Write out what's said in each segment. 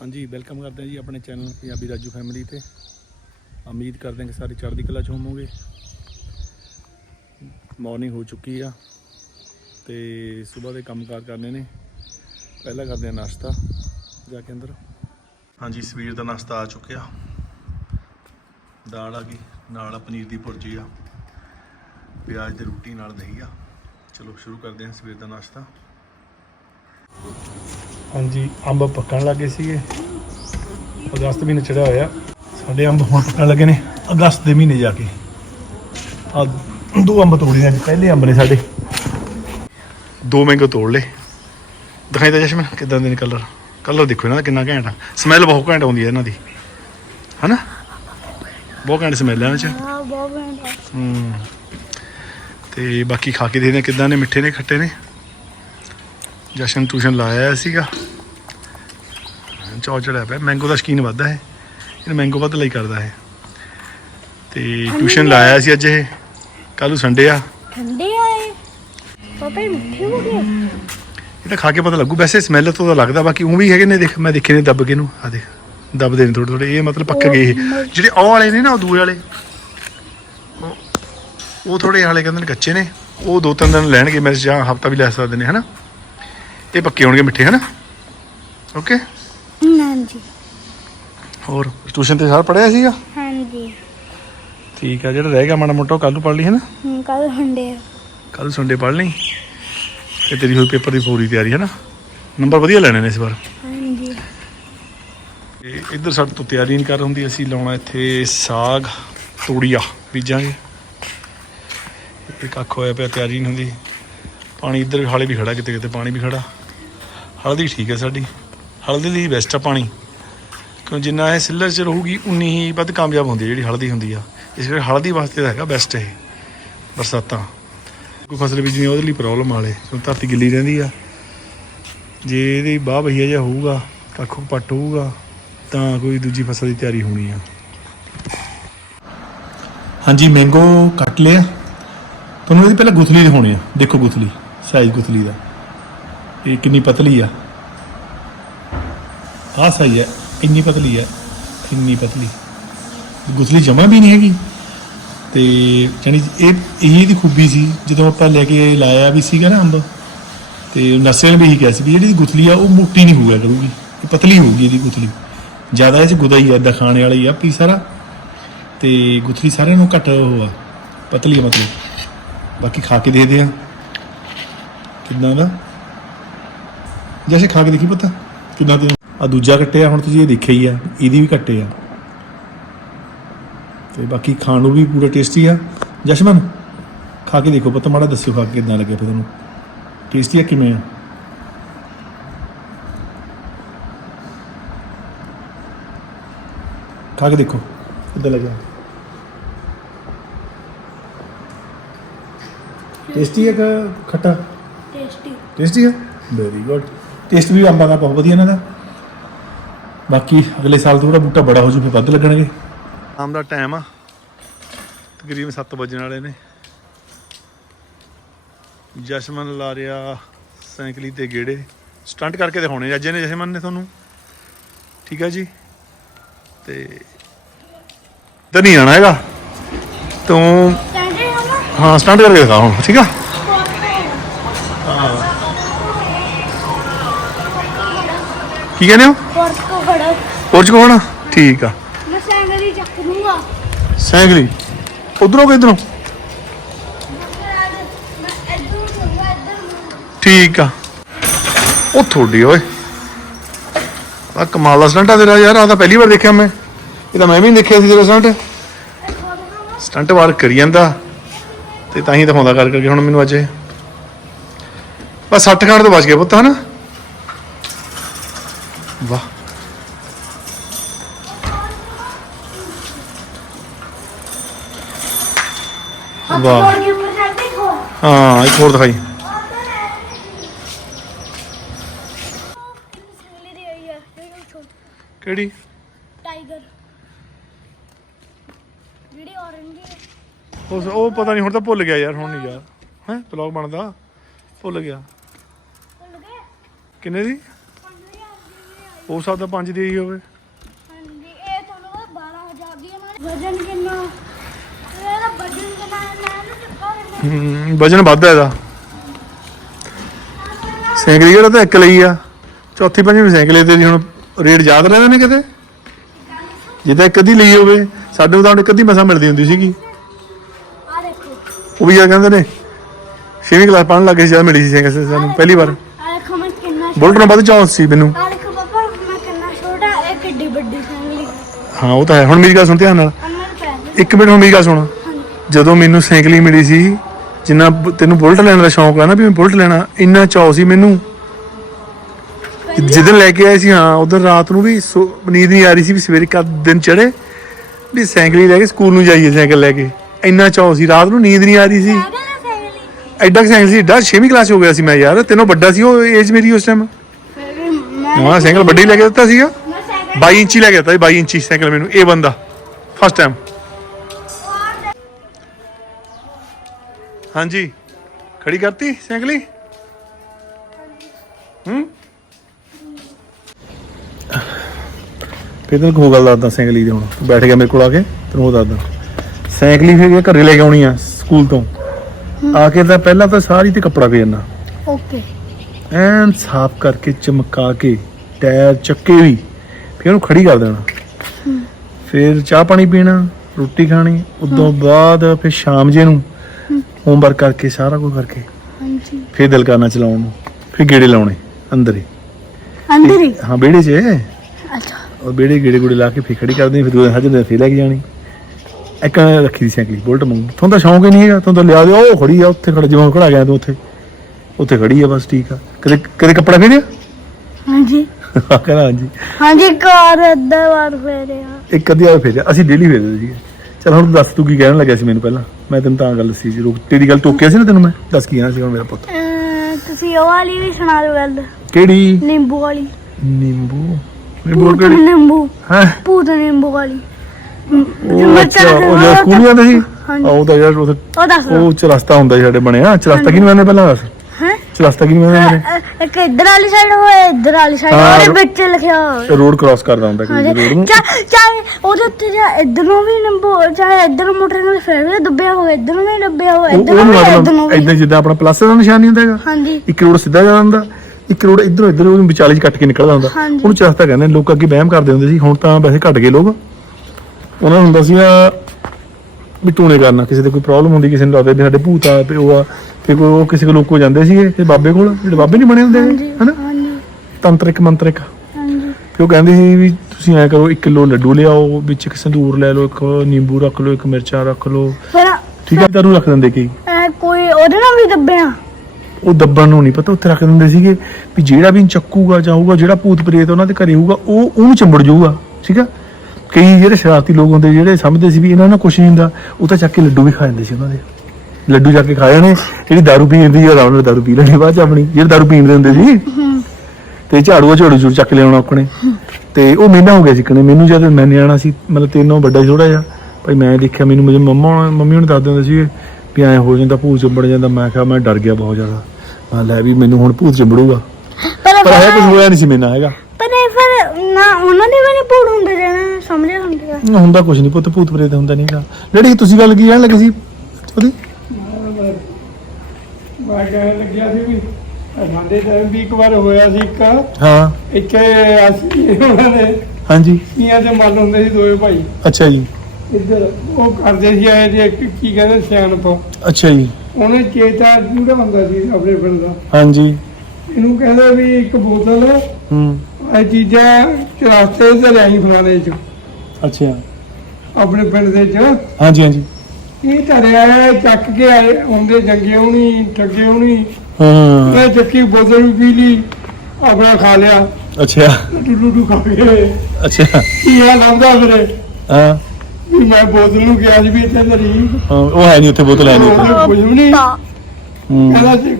ਹਾਂਜੀ ਵੈਲਕਮ ਕਰਦੇ ਹਾਂ ਜੀ ਆਪਣੇ ਚੈਨਲ ਪੰਜਾਬੀ ਰਾਜੂ ਫੈਮਿਲੀ ਤੇ। ਉਮੀਦ ਕਰਦੇ ਹਾਂ ਕਿ ਸਾਰੇ ਚੜ੍ਹਦੀ ਕਲਾ ਚ ਹੋਵੋਗੇ। ਮਾਰਨਿੰਗ ਹੋ ਚੁੱਕੀ ਆ ਤੇ ਸਵੇਰ ਦੇ ਕੰਮਕਾਰ ਕਰਨੇ ਨੇ। ਪਹਿਲਾਂ ਕਰਦੇ ਹਾਂ ਨਾਸ਼ਤਾ। ਜਾ ਕੇ ਅੰਦਰ। ਹਾਂਜੀ, ਸਵੇਰ ਦਾ ਨਾਸ਼ਤਾ ਆ ਚੁੱਕਿਆ। ਦਾਲ ਆ ਗਈ, ਨਾਲ ਪਨੀਰ ਦੀ ਭੁਰਜੀ ਆ। ਪਿਆਜ਼ ਦੀ ਰੋਟੀ, ਨਾਲ ਦਹੀਂ ਆ। ਚਲੋ, ਸ਼ੁਰੂ ਕਰਦੇ ਹਾਂ ਸਵੇਰ ਦਾ ਨਾਸ਼ਤਾ। ਹਾਂਜੀ ਅੰਬ ਪੱਕਣ ਲੱਗੇ ਸੀਗੇ। ਅਗਸਤ ਮਹੀਨੇ ਚੜਿਆ ਹੋਇਆ। ਸਾਡੇ ਅੰਬ ਹੁਣ ਪੱਕਣ ਲੱਗੇ ਨੇ ਅਗਸਤ ਦੇ ਮਹੀਨੇ ਜਾ ਕੇ। ਆ ਦੋ ਅੰਬ ਤੋੜੇ ਨੇ ਪਹਿਲੇ ਅੰਬ ਨੇ ਸਾਡੇ। ਦੋ ਮੈਂਗੋ ਤੋੜ ਲਏ। ਦਿਖਾਈ ਤਾਂ ਜਸ਼ਮਨ ਕਿਦਾਂ ਦੇ ਨੇ ਕਲਰ ਕਲਰ ਦੇਖੋ ਇਹਨਾਂ ਦਾ ਕਿੰਨਾ ਘੈਂਟ ਆ। ਸਮੈਲ ਬਹੁਤ ਘੈਂਟ ਆਉਂਦੀ ਹੈ ਇਹਨਾਂ ਦੀ। ਹਨਾ? ਬਹੁਤ ਘੈਂਟ ਸਮੈਲ ਹੈ ਇਹਨਾਂ ਚ। ਹਾਂ ਬਹੁਤ ਵਧੀਆ ਹੂੰ। ਤੇ ਬਾਕੀ ਖਾ ਕੇ ਦੇਖਦੇ ਕਿਦਾਂ ਨੇ ਮਿੱਠੇ ਨੇ ਖੱਟੇ ਨੇ। ਜਸ਼ਨ ਟਿਊਸ਼ਨ ਲਾਇਆ ਸੀਗਾ। ਚੌ ਚੜਿਆ ਪਿਆ। ਮੈਂਗੋ ਦਾ ਸ਼ਕੀਨ ਵੱਧਦਾ ਹੈ ਇਹ ਮੈਂਗੋ ਵੱਧ ਲਈ ਕਰਦਾ ਹੈ ਤੇ ਟਿਊਸ਼ਨ ਲਾਇਆ ਸੀ ਅੱਜ ਇਹ। ਕੱਲ੍ਹ ਨੂੰ ਸੰਡੇ ਆ। ਠੰਡੇ ਆਏ ਪਾਪਾ ਇਹ ਮਿੱਠੇ ਹੋ ਗਏ। ਇਹ ਤਾਂ ਖਾ ਕੇ ਪਤਾ ਲੱਗੂ। ਵੈਸੇ ਸਮੈਲ ਤੋਂ ਤਾਂ ਲੱਗਦਾ ਬਾਕੀ ਉਹ ਵੀ ਹੈਗੇ ਨੇ ਦੇਖ। ਮੈਂ ਦੇਖੇ ਨੇ ਦੱਬ ਕੇ ਨੂੰ ਆ ਦੇਖ। ਦੱਬਦੇ ਨੇ ਥੋੜੇ ਥੋੜੇ ਇਹ ਮਤਲਬ ਪੱਕ ਗਏ ਇਹ। ਜਿਹੜੇ ਉਹ ਵਾਲੇ ਨੇ ਨਾ ਉਹ ਦੂਏ ਵਾਲੇ। ਉਹ- ਉਹ ਥੋੜੇ ਹਾਲੇ ਕਹਿੰਦੇ ਨੇ ਕੱਚੇ ਨੇ। ਉਹ ਦੋ ਤਿੰਨ ਦਿਨ ਲੈਣਗੇ। ਮੈਂ ਜਾਂ ਹਫਤਾ ਵੀ ਲੈ ਸਕਦੇ ਨੇ ਹਨਾ? ਇਹ ਪੱਕੇ ਹੋਣਗੇ ਮਿੱਠੇ ਹਨਾ? ਓਕੇ ਹਾਂਜੀ। ਹੋਰ ਟਿਊਸ਼ਨ ਤੇ ਸਾਰ ਪੜਿਆ ਸੀਗਾ? ਹਾਂਜੀ। ਠੀਕ ਆ ਜਿਹੜਾ ਰਹਿ ਗਿਆ ਮਾੜਾ ਮੋਟਾ ਕੱਲ ਨੂੰ ਪੜ ਲਈ ਹਨਾ? ਕੱਲ ਆ। ਕੱਲ ਸੰਡੇ ਪੜ ਲਈ। ਤੇ ਤੇਰੀ ਹੋਈ ਪੇਪਰ ਦੀ ਪੂਰੀ ਤਿਆਰੀ ਹੈ ਨਾ ਨੰਬਰ ਵਧੀਆ ਲੈਣੇ ਨੇ ਇਸ ਵਾਰ। ਹਾਂਜੀ। ਤੇ ਇੱਧਰ ਸਾਡੇ ਤੋਂ ਤਿਆਰੀ ਨਹੀਂ ਕਰ ਹੁੰਦੀ ਅਸੀਂ ਲਾਉਣਾ ਇੱਥੇ ਸਾਗ ਤੂੜੀਆ ਬੀਜਾਂਗੇ। ਇੱਕ ਕੱਖ ਹੋਇਆ ਪਿਆ ਤਿਆਰੀ ਨਹੀਂ ਹੁੰਦੀ। ਪਾਣੀ ਇੱਧਰ ਹਾਲੇ ਵੀ ਖੜਾ ਕਿਤੇ ਕਿਤੇ, ਪਾਣੀ ਵੀ ਖੜਾ। ਹਲਦੀ ਠੀਕ ਹੈ ਸਾਡੀ। ਹਲਦੀ ਦੀ ਬੈਸਟ ਆ ਪਾਣੀ। ਕਿਉਂ ਜਿੰਨਾ ਇਹ ਸਿਲਰ 'ਚ ਰਹੂਗੀ, ਉਨੀ ਹੀ ਵੱਧ ਕਾਮਯਾਬ ਹੁੰਦੀ ਜਿਹੜੀ ਹਲਦੀ ਹੁੰਦੀ ਆ। ਇਸ ਕਰਕੇ ਹਲਦੀ ਵਾਸਤੇ ਤਾਂ ਹੈਗਾ ਬੈਸਟ ਇਹ, ਬਰਸਾਤਾਂ। ਕੋਈ ਫਸਲ ਬੀਜਣੀ ਉਹਦੇ ਲਈ ਪ੍ਰੋਬਲਮ ਆਲੇ ਕਿਉਂ ਧਰਤੀ ਗਿੱਲੀ ਰਹਿੰਦੀ ਆ। ਜੇ ਇਹਦੀ ਬਾਹ ਬਈਆ ਜਿਹਾ ਹੋਊਗਾ, ਕੱਖ ਪੱਟ ਹੋਊਗਾ, ਤਾਂ ਕੋਈ ਦੂਜੀ ਫਸਲ ਦੀ ਤਿਆਰੀ ਹੋਣੀ ਆ। ਹਾਂਜੀ ਮੈਂਗੋ ਕੱਟ ਲਿਆ। ਤੁਹਾਨੂੰ ਇਹਦੀ ਪਹਿਲਾਂ ਗੁਥਲੀ ਹੋਣੀ ਆ। ਦੇਖੋ ਗੁਥਲੀ। ਸਾਈਜ਼ ਗੁਥਲੀ ਦਾ। ਇਹ ਕਿੰਨੀ ਪਤਲੀ ਆ? ਆਹ ਸਹੀ ਹੈ, ਇੰਨੀ ਪਤਲੀ ਹੈ, ਇੰਨੀ ਪਤਲੀ। ਗੁਥਲੀ ਜਮਾ ਵੀ ਨਹੀਂ ਹੈਗੀ। ਤੇ ਜਾਣੀ ਇਹ ਇਹ ਦੀ ਖੂਬੀ ਸੀ, ਜਦੋਂ ਆਪਾਂ ਲੈ ਕੇ ਲਾਇਆ ਵੀ ਸੀਗਾ ਨਾ ਅੰਬ, ਤੇ ਨਸਲ ਵੀ ਇਹੀ ਕਿਹਾ ਸੀ ਵੀ ਜਿਹੜੀ ਗੁਥਲੀ ਆ, ਉਹ ਮੋਟੀ ਨਹੀਂ ਹੋਇਆ ਕਰੂਗੀ। ਇਹ ਪਤਲੀ ਹੋਊਗੀ ਇਹਦੀ ਗੁਥਲੀ। ਜ਼ਿਆਦਾ ਇਹ ਚ ਗੁਦਾਈ ਆ ਏਦਾਂ ਖਾਣੇ ਵਾਲੀ ਆ ਪੀ ਸਾਰਾ। ਤੇ ਗੁਥਲੀ ਸਾਰਿਆਂ ਨੂੰ ਘੱਟ ਉਹ ਆ, ਪਤਲੀ ਆ ਮਤਲਬ। ਬਾਕੀ ਖਾ ਕੇ ਦੇਖਦੇ ਆ। ਕਿੰਨਾ ਦਾ ਜੈਸੇ ਖਾ ਕੇ ਦੇਖੀ ਪਤਾ, ਕਿੰਨਾ ਤੇ ਆ ਦੂਜਾ ਕੱਟਿਆ, ਹੁਣ ਤੁਸੀਂ ਇਹ ਦੇਖਿਆ ਹੀ ਆ, ਇਹਦੀ ਵੀ ਕੱਟੇ ਆ। ਤੇ ਬਾਕੀ ਖਾਣ ਨੂੰ ਵੀ ਪੂਰਾ ਟੇਸਟੀ ਆ। ਜਸ਼ਮਨ, ਖਾ ਕੇ ਦੇਖੋ ਪਤਾ, ਮਾੜਾ ਦੱਸਿਓ ਖਾ ਕੇ ਕਿੰਨਾ ਲੱਗਿਆ ਫਿਰ ਤੁਹਾਨੂੰ। ਟੇਸਟੀ ਆ ਕਿਵੇਂ ਆ? ਖਾ ਕੇ ਦੇਖੋ, ਕਿੱਦਾਂ ਲੱਗਿਆ। ਟੇਸਟੀ ਹੈ ਕਿ ਖੱਟਾ? ਟੇਸਟੀ ਹੈ? ਵੈਰੀ ਗੁੱਡ ਟੇਸਟ ਵੀ ਅੰਬਾਂ ਦਾ ਬਹੁਤ ਵਧੀਆ ਇਹਨਾਂ ਦਾ। ਬਾਕੀ ਅਗਲੇ ਸਾਲ ਥੋੜਾ ਬੂਟਾ ਬੜਾ ਹੋ ਜੂ ਫਿਰ ਵੱਧ ਲੱਗਣਗੇ। ਸ਼ਾਮ ਦਾ ਟਾਈਮ ਆ। ਤਕਰੀਬਨ 7 ਵਜਣ ਵਾਲੇ ਨੇ। ਜਸ਼ਮਨ ਲਾ ਰਿਹਾ ਸਾਈਕਲੀ ਤੇ ਗੇੜੇ। ਸਟੰਟ ਕਰਕੇ ਦਿਖਾਉਣੇ ਅੱਜ ਇਹਨੇ ਜਸ਼ਮਨ ਨੇ ਤੁਹਾਨੂੰ। ਠੀਕ ਹੈ ਜੀ। ਤੇ ਤਾਂ ਨਹੀਂ ਆਣਾ ਹੈਗਾ। ਤੂੰ ਹਾਂ ਸਟੰਟ ਕਰਕੇ ਦਿਖਾ ਹੁਣ। ਠੀਕ ਆ? ਕੀ ਕਹਿੰਦੇ ਹੋ? ਪਰਕ ਕੋ ਖੜਾ। ਹੋਰ ਚ ਕੋਣ ਠੀਕ ਆ। ਮੈਂ ਸੈਂਗਲੀ ਚੱਕ ਦੂੰਗਾ ਸਾਈਕਲੀ ਉਧਰੋਂ ਕਿਧਰੋਂ ਮੈਂ ਇੱਧਰ? ਠੀਕ ਆ। ਉਹ ਥੋੜੀ ਓਏ। ਆ ਕਮਾਲ ਦਾ ਸਟੰਟ ਆ ਤੇਰਾ ਯਾਰ ਆ ਤਾਂ ਪਹਿਲੀ ਵਾਰ ਦੇਖਿਆ ਮੈਂ। ਇਹ ਤਾਂ ਮੈਂ ਵੀ ਨਹੀਂ ਦੇਖਿਆ ਸੀ ਤੇਰਾ ਸਟੰਟ। ਸਟੰਟ ਵਾਰ ਕਰੀ ਜਾਂਦਾ। ਤੇ ਤਾਂ ਹੀ ਦਿਖਾਉਂਦਾ ਕਰ ਕਰਕੇ ਹੁਣ ਮੈਨੂੰ ਅੱਜ ਇਹ। ਬਸ 60 ਖਾਣ ਤੋਂ ਬਚ ਗਿਆ ਪੁੱਤ ਹਨਾ? ਵਾਹ। ਵਾਹ। ਹਾਂ ਇੱਕ ਹੋਰ ਦਿਖਾਈ। ਕਿਹੜੀ? ਟਾਈਗਰ। ਜਿਹੜੀ orange ਹੈ। ਉਸ ਉਹ ਪਤਾ ਨਹੀਂ ਹੁਣ ਤਾਂ ਭੁੱਲ ਗਿਆ ਯਾਰ ਹੁਣ ਨਹੀਂ ਯਾਰ। ਹੈ ਬਲੌਗ ਬਣਦਾ। ਭੁੱਲ ਗਿਆ। ਭੁੱਲ ਗਏ। ਕਿੰਨੇ ਦੀ? 5000 ਦੀ ਵੀ ਆਈ ਹੋ ਸਕਦਾ 5 ਦੀ ਹੀ ਹੋਵੇ। ਹਾਂਜੀ ਇਹ ਤੁਹਾਨੂੰ ਪਤਾ 12000 ਦੀ ਹੈ ਵਜਨ ਕਿੰਨਾ? ਇਹਦਾ ਵਜਨ ਕਿੰਨਾ ਮੈਂ ਨਾ ਚੱਕਾ ਹੂੰ ਵਜਨ ਵੱਧ ਇਹਦਾ। ਤਾਂ ਇੱਕ ਲਈ ਆ। ਚੌਥੀ ਪੰਜਵੀਂ ਸਾਈਕਲ ਤੇ ਜੀ ਹੁਣ ਰੇਟ ਯਾਦ ਰਹਿੰਦੇ ਨੇ ਕਿਤੇ? ਜੇ ਤਾਂ ਇੱਕ ਅੱਧੀ ਲਈ ਹੋਵੇ ਸਾਡੇ ਨੂੰ ਤਾਂ ਇੱਕ ਅੱਧੀ ਮਸਾ ਮਿਲਦੀ ਹੁੰਦੀ ਸੀਗੀ। ਆ ਦੇਖੋ। ਉਹ ਵੀ ਆ ਕਹਿੰਦੇ ਨੇ 6ਵੀਂ ਕਲਾਸ ਪੜ੍ਹਨ ਲੱਗੇ ਸੀ ਜਦ ਮਿਲੀ ਸੀ ਸਾਈਕਲ ਸਾਨੂੰ ਪਹਿਲੀ ਵਾਰ। ਆ ਦੇਖੋ ਮੈਂ ਕਿੰਨਾ ਬੁਲਟ ਨਾਲ ਵੱਧ ਚੌਂਸ ਸੀ ਮੈਨੂੰ। ਆ ਦੇਖੋ ਪਾਪਾ ਮੈਂ ਕਿੰਨਾ ਛੋਟਾ ਇਹ ਕਿੱਡੀ ਵੱਡੀ ਸੰਗਲੀ ਹਾਂ ਉਹ ਤਾਂ ਹੈ। ਹੁਣ ਮੇਰੀ ਗੱਲ ਸੁਣ ਧਿਆਨ ਨਾਲ। ਇੱਕ ਮਿੰਟ ਹੁਣ ਮੇਰੀ ਗੱਲ ਸੁਣ। ਜਦੋਂ ਮੈਨੂੰ ਸਾਈਕਲ ਹੀ ਮਿਲੀ ਸੀ ਜਿੰਨਾ ਬ- ਤੈਨੂੰ ਬੁਲਟ ਲੈਣ ਦਾ ਸ਼ੌਂਕ ਆ ਨਾ ਵੀ ਮੈਂ ਬੁਲਟ ਲੈਣਾ ਇੰਨਾ ਚਾਅ ਸੀ ਮੈਨੂੰ। ਜਿੱਦਣ ਲੈ ਕੇ ਆਏ ਸੀ ਹਾਂ ਉਦੋਂ ਰਾਤ ਨੂੰ ਵੀ ਸੋ- ਨੀਂਦ ਨਹੀਂ ਆ ਰਹੀ ਸੀ ਵੀ ਸਵੇਰੇ ਕਦ ਦਿਨ ਚੜੇ ਵੀ ਸਾਈਕਲ ਹੀ ਲੈ ਕੇ ਸਕੂਲ ਨੂੰ ਜਾਈਏ ਸਾਈਕਲ ਲੈ ਕੇ। ਇੰਨਾ ਚਾਅ ਸੀ। ਰਾਤ ਨੂੰ ਨੀਂਦ ਨਹੀਂ ਆ ਰਹੀ ਸੀ। ਨਾ ਸੰਗਲੀ ਐਡਾ ਕੁ ਸਾਈਕਲ ਸੀ। ਐਡਾ 6ਵੀਂ ਕਲਾਸ ਹੋ ਗਿਆ ਸੀ ਮੈਂ ਯਾਰ। ਤੈਨੂੰ ਵੱਡਾ ਸੀ ਉਹ ਏਜ ਮੇਰੀ ਉਸ ਟਾਈਮ ਫਿਰ ਮੈਂ ਹਾਂ ਸਾਈਕਲ ਵੱਡੀ ਲੈ ਕੇ ਦਿੱਤਾ ਸੀਗਾ। 22 ਇੰਚੀ ਲੈ ਕੇ ਦਿੱਤਾ ਸੀ 22 ਇੰਚੀ ਸਾਈਕਲ ਮੈਨੂੰ ਇਹ ਬੰਦਾ ਫਸਟ ਟਾਈਮ ਹਾਂਜੀ ਖੜੀ ਕਰਤੀ ਸਾਈਕਲ ਹੀ? ਹੂੰ? ਫਿਰ ਤੈਨੂੰ ਕੋ ਗੱਲ ਦੱਸਦਾ ਸਾਈਕਲ ਹੀ ਦੀ ਹੁਣ ਤੂੰ ਬੈਠ ਗਿਆ ਮੇਰੇ ਕੋਲ ਆ ਕੇ ਤੈਨੂੰ ਉਹ ਦੱਸਦਾ। ਸਾਈਕਲ ਹੀ ਫਿਰ ਇਹ ਘਰੇ ਲੈ ਕੇ ਆਉਣੀ ਆ ਸਕੂਲ ਤੋਂ। ਆ ਕੇ ਤਾਂ ਪਹਿਲਾਂ ਤਾਂ ਸਾਰੀ ਤੇ ਕੱਪੜਾ ਫੇਰਨਾ ਓਕੇ। ਐਨ ਸਾਫ਼ ਕਰਕੇ ਚਮਕਾ ਕੇ ਟਾਇਰ ਚੱਕੇ ਵੀ। ਫਿਰ ਉਹਨੂੰ ਖੜੀ ਕਰ ਦੇਣਾ। ਫਿਰ ਚਾਹ ਪਾਣੀ ਪੀਣਾ ਰੋਟੀ ਖਾਣੀ ਉਦੋਂ ਬਾਅਦ ਫਿਰ ਸ਼ਾਮ ਜੇ ਨੂੰ ਹੋਮਵਰਕ ਕਰਕੇ ਸਾਰਾ ਕੁਝ ਕਰਕੇ ਹਾਂਜੀ। ਫਿਰ ਦਿਲ ਕਰਨਾ ਚਲਾਉਣ ਨੂੰ ਫਿਰ ਗੇੜੇ ਲਾਉਣੇ ਅੰਦਰ। ਹੀ ਅੰਦਰ? ਹੀ ਹਾਂ ਵਿਹੜੇ 'ਚ। ਅੱਛਾ। ਉਹ ਵਿਹੜੇ ਗੇੜੇ ਗੁੜੇ ਲਾ ਕੇ ਫਿਰ ਖੜੀ ਕਰਦੀ ਫਿਰ ਦੂਜੇ ਹਜੇ ਫਿਰ ਲੈ ਕੇ ਜਾਣੀ। ਇੱਕ ਰੱਖੀ ਦੀ ਸਾਈਕਲ ਬੁਲਟ ਮੰਗ। ਤੁਹਾਨੂੰ ਤਾਂ ਸ਼ੌਂਕ ਹੀ ਨਹੀਂ ਹੈਗਾ ਤੁਹਾਨੂੰ ਤਾਂ ਲਿਆ ਦਿਓ ਉਹ ਖੜੀ ਆ ਉੱਥੇ ਖੜਾ ਜਿਵੇਂ ਖੜਾ ਗਿਆ ਤੂੰ ਉੱਥੇ। ਉੱਥੇ ਖੜੀ ਆ ਬਸ ਠੀਕ ਆ। ਕਦੇ ਕਦੇ ਕੱਪੜਾ ਫੇਰਿਆ ਹਾਂਜੀ। ਕਹਿੰਦਾ ਹਾਂਜੀ ਹਾਂਜੀ ਕਾਰ ਅੱਧਾ ਵਾਰ ਫੇਰਿਆ ਇੱਕ ਅੱਧੀ ਵਾਰ ਫੇਰਿਆ ਅਸੀਂ ਡੇਲੀ ਫੇਰਦੇ ਸੀਗੇ ਚਲ ਹੁਣ ਦੱਸ ਤੂੰ ਕੀ ਕਹਿਣ ਲੱਗਿਆ ਸੀ ਮੈਨੂੰ ਪਹਿਲਾਂ? ਮੈਂ ਤੈਨੂੰ ਤਾਂ ਗੱਲ ਸੀ ਜੀ ਰੁਕ। ਤੇਰੀ ਗੱਲ ਟੋਕਿਆ ਸੀ ਨਾ ਤੈਨੂੰ ਮੈਂ? ਦੱਸ ਕੀ ਕਹਿਣਾ ਸੀ ਮੇਰਾ ਪੁੱਤ? ਅਹ, ਤੁਸੀਂ ਉਹ ਵਾਲੀ ਵੀ ਸੁਣਾ ਦਿਓ ਗੱਲ। ਕਿਹੜੀ? ਨਿੰਬੂ ਵਾਲੀ। ਨਿੰਬੂ? ਨਿੰਬੂ ਭੂਤ ਕਿਹੜੀ? ਨਿੰਬੂ। ਹੈ? ਭੂਤ ਨਿੰਬੂ ਵਾਲੀ। ਉਹ ਅੱਛਾ ਉਹ ਜਿਹੜਾ ਸਕੂਲ ਜਾਂਦਾ ਸੀ? ਹਾਂਜੀ। ਉਹ ਤਾਂ ਯਾਰ ਉਹ ਉਹ ਦੱਸ। ਉਹ ਚਰਸਤਾ ਹੁੰਦਾ ਸੀ ਸਾਡੇ ਬਣਿਆ। ਚਰਸਤਾ ਕਿਹਨੂੰ ਕਹਿੰਦੇ ਪਹਿਲਾਂ ਦੱਸ? ਹੈ ਚਰਸਤਾ ਕਿਹਨੂੰ ਕਹਿੰਦੇ ਇੱਕ ਇੱਧਰ ਵਾਲੀ ਸਾਈਡ ਹੋਏ ਇੱਧਰ ਵਾਲੀ ਸਾਈਡ ਹਾਂ, ਉਹਦੇ ਰੋ- ਵਿੱਚ ਲਿਖਿਆ ਰੋਡ ਕ੍ਰਾਸ ਕਰਦਾ ਹੁੰਦਾ ਹਾਂਜੀ। ਰੋਡ ਨੂੰ। ਚਾ- ਚਾਹੇ ਉਹਦੇ ਉੱਤੇ ਜਾਂ ਇੱਧਰੋਂ ਵੀ ਨਿੰਬੂ ਚਾਹੇ ਇੱਧਰੋਂ ਮੋਟਰ ਨਾਲ ਫਿਰ ਵੀ ਡੁੱਬਿਆ ਹੋਵੇ ਇੱਧਰੋਂ ਵੀ ਡੁੱਬਿਆ ਹੋਵੇ ਉਹ ਇੱਧਰੋਂ ਵੀ ਇੱਧਰੋਂ ਮਤਲਬ ਵੀ। ਇਦਾਂ ਜਿੱਦਾਂ ਆਪਣਾ ਪਲੱਸ ਦਾ ਨਿਸ਼ਾਨ ਨਹੀਂ ਹੁੰਦਾ ਹੈਗਾ। ਹਾਂਜੀ। ਇੱਕ ਰੋਡ ਸਿੱਧਾ ਜਾਂਦਾ ਇੱਕ ਰੋਡ ਇਧਰੋਂ ਇਧਰ ਉਹਨੂੰ ਵਿਚਾਲੇ ਚ ਕੱਟ ਕੇ ਨਿਕਲਦਾ ਹੁੰਦਾ। ਹਾਂਜੀ। ਉਹਨੂੰ ਚਰਸਤਾ ਕਹਿੰਦੇ ਨੇ। ਲੋਕ ਅੱਗੇ ਵਹਿਮ ਕਰਦੇ ਹੁੰਦੇ ਸੀ ਹੁਣ ਤਾਂ ਵੈਸੇ ਘਟ ਗਏ ਲੋਕ। ਉਹਨਾਂ ਨੂੰ ਹੁੰਦਾ ਸੀ ਵੀ ਟੂਣੇ ਕਰਨਾ ਕਿਸੇ ਦੇ ਕੋਈ ਪ੍ਰੋਬਲਮ ਹੁੰਦੀ ਕਿਸੇ ਨੂੰ ਲੱਗਦਾ ਵੀ ਸਾਡੇ ਭੂਤ ਆ ਉਹ ਆ ਤੇ ਕੋਈ ਉਹ ਕਿਸੇ ਕੋਲ ਲੋਕ ਕੋ ਜਾਂਦੇ ਸੀਗੇ ਤੇ ਬਾਬੇ ਕੋਲ ਜਿਹੜੇ ਬਾਬੇ ਨਹੀਂ ਬਣੇ ਹੁੰਦੇ ਹਨਾ? ਹਾਂਜੀ। ਤੰਤਰਿਕ ਮੰਤਰਿਕ ਹਾਂਜੀ। ਤੇ ਉਹ ਕਹਿੰਦੇ ਸੀ ਵੀ ਤੁਸੀਂ ਐ ਕਰੋ 1 ਕਿਲੋ ਲੱਡੂ ਲਿਆਓ ਵਿੱਚ ਇੱਕ ਸੰਦੂਰ ਲੈ ਲਓ ਇੱਕ ਨਿੰਬੂ ਰੱਖ ਲਓ ਇੱਕ ਮਿਰਚਾਂ ਰੱਖ ਲਓ। ਫਿਰ ਠੀਕ ਹੈ ਦਾਰੂ ਰੱਖ ਦਿੰਦੇ ਕੀ? ਕੋਈ ਉਹਦੇ ਨਾਲ ਵੀ ਦੱਬਿਆ? ਉਹ ਦੱਬਣ ਨੂੰ ਨਹੀਂ ਪਤਾ ਉੱਥੇ ਰੱਖ ਦਿੰਦੇ ਸੀਗੇ ਵੀ ਜਿਹੜਾ ਵੀ ਚੱਕੂਗਾ ਜਾਊਗਾ ਜਿਹੜਾ ਭੂਤ ਪ੍ਰੇਤ ਉਹਨਾਂ ਦੇ ਘਰੇ ਹੋਊਗਾ ਉਹ ਉਹਨੂੰ ਚੰਬੜ ਜਾਊਗਾ ਠੀਕ ਆ? ਕਈ ਜਿਹੜੇ ਸ਼ਰਾਰਤੀ ਲੋਕ ਹੁੰਦੇ ਜਿਹੜੇ ਸਮਝਦੇ ਸੀ ਵੀ ਇਹਨਾਂ ਨਾਲ ਕੁਝ ਨਹੀਂ ਹੁੰਦਾ ਉਹ ਤਾਂ ਚੱਕ ਕੇ ਲੱਡੂ ਵੀ ਖਾ ਜਾਂਦੇ ਸੀ ਉਹਨਾਂ ਦੇ। ਲੱਡੂ ਚੱਕ ਕੇ ਖਾ ਜਾਣੇ ਜਿਹੜੀ ਦਾਰੂ ਪੀ ਜਾਂਦੀ ਹੈ ਆਰਾਮ ਨਾਲ ਦਾਰੂ ਪੀ ਲੈਣੀ ਬਾਅਦ ਚ ਆਪਣੀ ਜਿਹੜੇ ਦਾਰੂ ਪੀਂਦੇ ਹੁੰਦੇ ਸੀ। ਤੇ ਝਾੜੂਆ ਝਾੜੂ ਝੂੜ ਚੱਕ ਲਿਆਉਣਾ ਆਪਣੇ। ਤੇ ਉਹ ਮਹੀਨਾ ਹੋ ਗਿਆ ਸੀ ਕਨੇ ਮੈਨੂੰ ਜਦ ਮੈਂ ਨਿਆਣਾ ਸੀ ਮਤਲਬ ਤੇਨੋਂ ਵੱਡਾ ਥੋੜਾ ਜਿਹਾ ਭਾਈ ਮੈਂ ਦੇਖਿਆ ਮੈਨੂੰ ਮੇਰੇ ਮੰਮਾ ਮੰਮੀ ਉਹਨੇ ਦੱਸ ਦਿੰਦੇ ਸੀ ਵੀ ਐ ਹੋ ਜਾਂਦਾ ਭੂਤ ਚੰਬੜ ਜਾਂਦਾ ਮੈਂ ਕਿਹਾ ਮੈਂ ਡਰ ਗਿਆ ਬਹੁਤ ਜ਼ਿਆਦਾ। ਮੈਂ ਲੈ ਵੀ ਮੈਨੂੰ ਹੁਣ ਭੂਤ ਚੰਬੜੂਗਾ। ਪਰ ਹੈ ਕੁਝ ਹੋਇਆ ਨਹੀਂ ਸੀ ਮੇਰੇ ਨਾਲ ਹੈਗਾ। ਫਿਰ ਨਾ ਉਹਨਾਂ ਦੇ ਵੀ ਨਹੀਂ ਭੂਤ ਹੁੰਦੇ ਜਿਹੜਾ ਸਮਝੇ ਹੁੰਦੇ ਆ ਹੁੰਦਾ ਕੁਝ ਨਹੀਂ ਪੁੱਤ ਭੂਤ ਪ੍ਰੇਤ ਹੁੰਦਾ ਨਹੀਂਗਾ ਜਿਹੜੀ ਤੁਸੀਂ ਗੱਲ ਕੀ ਕਹਿਣ ਲੱਗੇ ਸੀ? ਉਹਦੀ? ਮੈਂ ਕਹਿਣ ਲੱਗਿਆ ਸੀ ਵੀ ਸਾਡੇ ਟਾਈਮ ਵੀ ਇੱਕ ਵਾਰ ਹੋਇਆ ਸੀ ਇੱਕ ਹਾਂ। ਇੱਥੇ ਅਸੀਂ ਉਹਨਾਂ ਦੇ ਹਾਂਜੀ। ਕੀਆਂ ਦੇ ਮਨ ਹੁੰਦੇ ਸੀ ਦੋਵੇਂ ਭਾਈ ਅੱਛਾ ਜੀ। ਇੱਧਰ ਉਹ ਕਰਦੇ ਸੀ ਇਹ ਜੇ ਕੀ ਕਹਿੰਦੇ ਸਿਆਣਪ ਅੱਛਾ ਜੀ। ਉਹਨੇ ਚੇਤਾ ਜੂੜਾ ਹੁੰਦਾ ਸੀ ਆਪਣੇ ਪਿੰਡ ਦਾ। ਹਾਂਜੀ। ਇਹਨੂੰ ਕਹਿੰਦੇ ਵੀ ਇੱਕ ਬੋਤਲ ਹੂੰ। ਇਹ ਚੀਜ਼ਾਂ ਚਰਾਸਤੇ ਤੇ ਲਿਆਈ ਫਲਾਣੇ ਚ। ਅੱਛਾ। ਆਪਣੇ ਪਿੰਡ ਦੇ ਚ। ਹਾਂਜੀ ਹਾਂਜੀ। ਇਹ ਧਰਿਆ ਹੈ, ਚੱਕ ਕੇ ਆਏ ਹੁੰਦੇ ਜੰਗੇ ਹੋਣੀ ਠੱਗੇ ਹੋਣੀ। ਹਾਂ। ਇਹ ਚੱਕੀ ਬੋਤਲ ਵੀ ਪੀ ਲਈ ਆਪਣਾ ਖਾ ਲਿਆ। ਅੱਛਾ। ਟੁੱਟੂ ਟੂ ਖਾ ਕੇ ਅੱਛਾ। ਕੀ ਆ ਲੱਭਦਾ ਫਿਰ ਹਾਂ। ਵੀ ਮੈਂ ਬੋਤਲ ਨੂੰ ਗਿਆ ਸੀ ਵੀ ਇੱਥੇ ਧਰੀ ਹਾਂ, ਉਹ ਹੈ ਨਹੀਂ ਉੱਥੇ ਬੋਤਲ ਹੈ ਨਹੀਂ ਉੱਥੇ। ਉਹ ਕੁਝ ਵੀ ਨਹੀਂ। ਤਾਂ ਹੂੰ, ਕਹਿੰਦਾ ਸੀ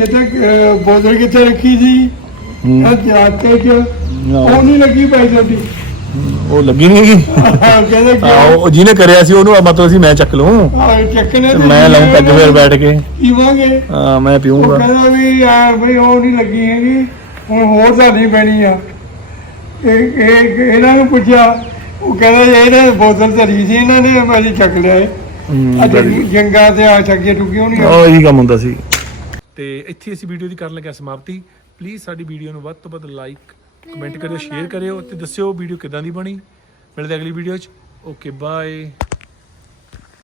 ਇਹ ਤਾਂ ਅਹ, ਬੋਤਲ ਕਿੱਥੇ ਰੱਖੀ ਸੀ? ਇਹ ਜਾਤੇ ਚ ਨਾ, ਉਹ ਨਹੀਂ ਲੱਗੀ ਪਈ ਤੁਹਾਡੀ। ਉਹ ਲੱਗੀ ਨਹੀਂ ਹੈਗੀ ਕਹਿੰਦੇ ਕਿ ਆਹ, ਉਹ ਜਿਹਨੇ ਕਰਿਆ ਸੀ ਉਹਨੂੰ ਮਤਲਬ ਸੀ ਮੈਂ ਚੱਕ ਲੂੰ ਆਹ, ਚੱਕਣੇ ਤੇ ਤੇ ਮੈਂ ਲਾਉਂ ਪੈਗ ਫੇਰ ਬੈਠ ਕੇ। ਪੀਵਾਂਗੇ। ਹਾਂ ਮੈਂ ਉਹ ਪੀਊਂਗਾ ਕਹਿੰਦਾ ਵੀ ਯਾਰ ਬਈ ਉਹ ਨਹੀਂ ਲੱਗੀ ਹੈਗੀ। ਹੁਣ ਹੋਰ ਤੁਹਾਡੀ ਪੈਣੀ ਆ। ਇਹ ਇਹ ਇਹਨਾਂ ਨੂੰ ਪੁੱਛਿਆ। ਉਹ ਕਹਿੰਦਾ ਜੀ ਇਹਨੇ ਬੋਤਲ ਧਰੀ ਸੀ ਇਹਨਾਂ ਨੇ ਮੈਂ ਜੀ ਚੱਕ ਲਿਆ ਜੰਗਾ ਤੇ ਆ ਚੱਕੇ ਟੁੱਕੀਆਂ ਨਹੀਂ ਆ ਇਹੀ ਕੰਮ ਹੁੰਦਾ ਸੀ। ਤੇ ਇੱਥੇ ਅਸੀਂ ਵੀਡੀਓ ਦੀ ਕਰਨ ਲੱਗਾ ਸਮਾਪਤੀ। ਪਲੀਜ਼ ਸਾਡੀ ਵੀਡੀਓ ਨੂੰ ਵੱਧ ਤੋਂ ਵੱਧ ਲਾਈਕ ਕਮੈਂਟ ਕਰਿਓ ਸ਼ੇਅਰ ਕਰਿਓ ਤੇ ਦੱਸਿਓ ਵੀਡੀਓ ਕਿਦਾਂ ਦੀ ਬਣੀ। ਮਿਲਦੇ ਅਗਲੀ ਵੀਡੀਓ 'ਚ। Okay bye